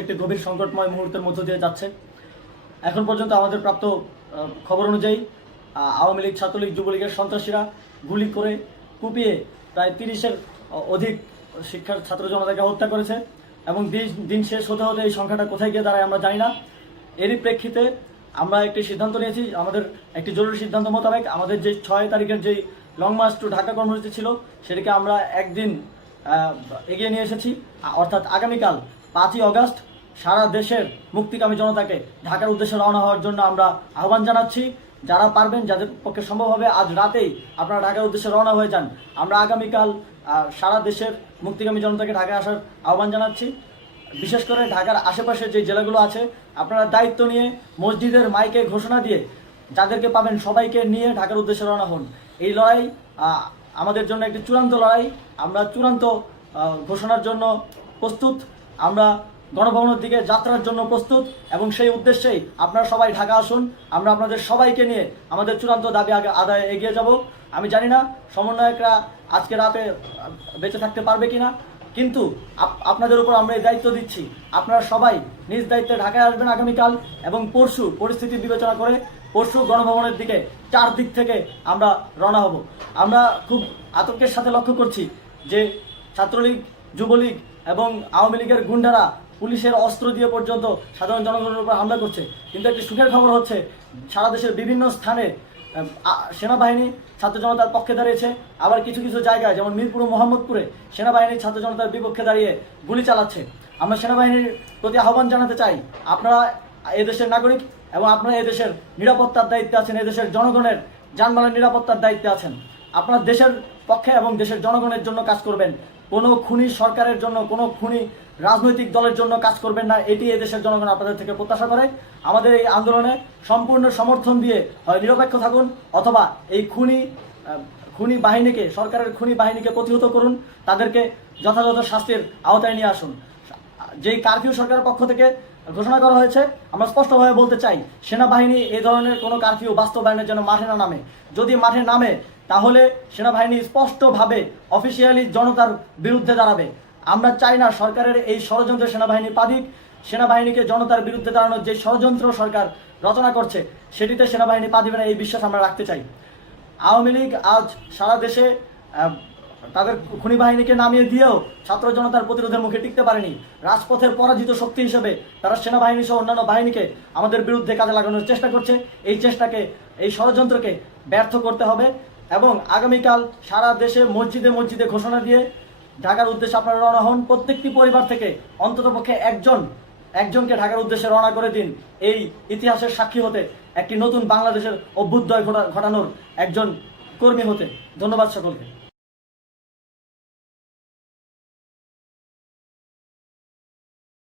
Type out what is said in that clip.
একটি গভীর সংকটময় মুহূর্তের মধ্য দিয়ে যাচ্ছে। এখন পর্যন্ত আমাদের প্রাপ্ত খবর অনুযায়ী আওয়ামী লীগ, ছাত্রলীগ, যুবলীগের সন্ত্রাসীরা গুলি করে কুপিয়ে প্রায় 30-এর অধিক শিক্ষার ছাত্র জনতাকে হত্যা করেছে এবং দিন শেষ হতে হতে এই সংখ্যাটা কোথায় গিয়ে দাঁড়ায় আমরা জানি না। এরই প্রেক্ষিতে আমরা একটি সিদ্ধান্ত নিয়েছি, আমাদের একটি জরুরি সিদ্ধান্ত মোতাবেক আমাদের যে 6 তারিখের যেই লং মার্চ টু ঢাকা কর্মসূচি ছিল সেটাকে আমরা একদিন এগিয়ে নিয়ে এসেছি, অর্থাৎ আগামীকাল 5ই অগস্ট সারা দেশের মুক্তিকামী জনতাকে ঢাকার উদ্দেশ্যে রওনা হওয়ার জন্য আমরা আহ্বান জানাচ্ছি। যারা পারবেন, যাদের পক্ষে সম্ভব হবে, আজ রাতেই আপনারা ঢাকার উদ্দেশ্যে রওনা হয়ে যান। আমরা আগামীকাল সারা দেশের মুক্তিকামী জনতাকে ঢাকায় আসার আহ্বান জানাচ্ছি। বিশেষ করে ঢাকার আশেপাশে যে জেলাগুলো আছে আপনারা দায়িত্ব নিয়ে মসজিদের মাইকে ঘোষণা দিয়ে যাদেরকে পাবেন সবাইকে নিয়ে ঢাকার উদ্দেশ্যে রওনা হন। এই লড়াই আমাদের জন্য একটি চূড়ান্ত লড়াই। আমরা চূড়ান্ত ঘোষণার জন্য প্রস্তুত, আমরা গণভবনের দিকে যাত্রার জন্য প্রস্তুত এবং সেই উদ্দেশ্যেই আপনারা সবাই ঢাকা আসুন। আমরা আপনাদের সবাইকে নিয়ে আমাদের চূড়ান্ত দাবি আদায়ে এগিয়ে যাব। আমি জানি না সমন্বয়করা আজকে রাতে বেঁচে থাকতে পারবে কিনা, কিন্তু আপনাদের উপর আমরা এই দায়িত্ব দিচ্ছি। আপনারা সবাই নিজ দায়িত্বে ঢাকায় আসবেন আগামীকাল এবং পরশু পরিস্থিতি বিবেচনা করে পরশু গণভবনের দিকে 4 দিক থেকে আমরা রওনা হব। আমরা খুব আতঙ্কের সাথে লক্ষ্য করছি যে ছাত্রলীগ, যুবলীগ এবং আওয়ামী লীগের গুন্ডারা পুলিশের অস্ত্র দিয়ে পর্যন্ত সাধারণ জনগণের উপর হামলা করছে। কিন্তু একটি সুখের খবর হচ্ছে সারা দেশের বিভিন্ন স্থানে সেনাবাহিনী ছাত্র জনতার পক্ষে দাঁড়িয়েছে, আবার কিছু কিছু জায়গায় যেমন মিরপুর ও মোহাম্মদপুরে সেনাবাহিনী ছাত্র জনতার বিপক্ষে দাঁড়িয়ে গুলি চালাচ্ছে। আমরা সেনাবাহিনীর প্রতি আহ্বান জানাতে চাই, আপনারা এদেশের নাগরিক এবং আপনারা এদেশের নিরাপত্তার দায়িত্বে আছেন, এদেশের জনগণের যানবাহনের নিরাপত্তার দায়িত্বে আছেন। আপনারা দেশের পক্ষে এবং দেশের জনগণের জন্য কাজ করবেন, কোনো খুনি সরকারের জন্য, কোনো খুনি রাজনৈতিক দলের জন্য কাজ করবেন না। এটি এদেশের জনগণ আপনাদের থেকে প্রত্যাশা করে। আমাদের এই আন্দোলনে সম্পূর্ণ সমর্থন দিয়ে হয় নিরপেক্ষ থাকুন অথবা এই খুনি বাহিনীকে, সরকারের খুনি বাহিনীকে প্রতিহত করুন, তাদেরকে যথাযথ শাস্তির আওতায় নিয়ে আসুন। যেই কারফিউ সরকারের পক্ষ থেকে ঘোষণা করা হয়েছে, আমরা স্পষ্টভাবে বলতে চাই সেনাবাহিনী এই ধরনের কোনো কারফিউ বাস্তবায়নের জন্য মাঠে না নামে। যদি মাঠে নামে তাহলে সেনাবাহিনী স্পষ্টভাবে অফিসিয়ালি জনতার বিরুদ্ধে দাঁড়াবে। আমরা চাই না সরকারের এই ষড়যন্ত্র সেনাবাহিনী পাদিক। সেনাবাহিনীকে জনতার বিরুদ্ধে দাঁড়ানোর যে ষড়যন্ত্র সরকার রচনা করছে সেটিতে সেনাবাহিনী পা দিবে না, এই বিশ্বাস আমরা রাখতে চাই। আওয়ামী লীগ আজ সারা দেশে তাদের খুনি বাহিনীকে নামিয়ে দিয়েও ছাত্র জনতার প্রতিরোধের মুখে টিকতে পারেনি। রাজপথের পরাজিত শক্তি হিসেবে তারা সেনাবাহিনী সহ অন্যান্য বাহিনীকে আমাদের বিরুদ্ধে কাজে লাগানোর চেষ্টা করছে। এই চেষ্টাকে, এই ষড়যন্ত্রকে ব্যর্থ করতে হবে এবং আগামীকাল সারা দেশে মসজিদে মসজিদে ঘোষণা দিয়ে ঢাকার উদ্দেশ্যে আপনারা রওনা হন। প্রত্যেকটি পরিবার থেকে অন্ততপক্ষে একজনকে ঢাকার উদ্দেশ্যে রওনা করে দিন, এই ইতিহাসের সাক্ষী হতে, একটি নতুন বাংলাদেশের অভ্যুদয় ঘটানোর একজন কর্মী হতে। ধন্যবাদ সকলকে।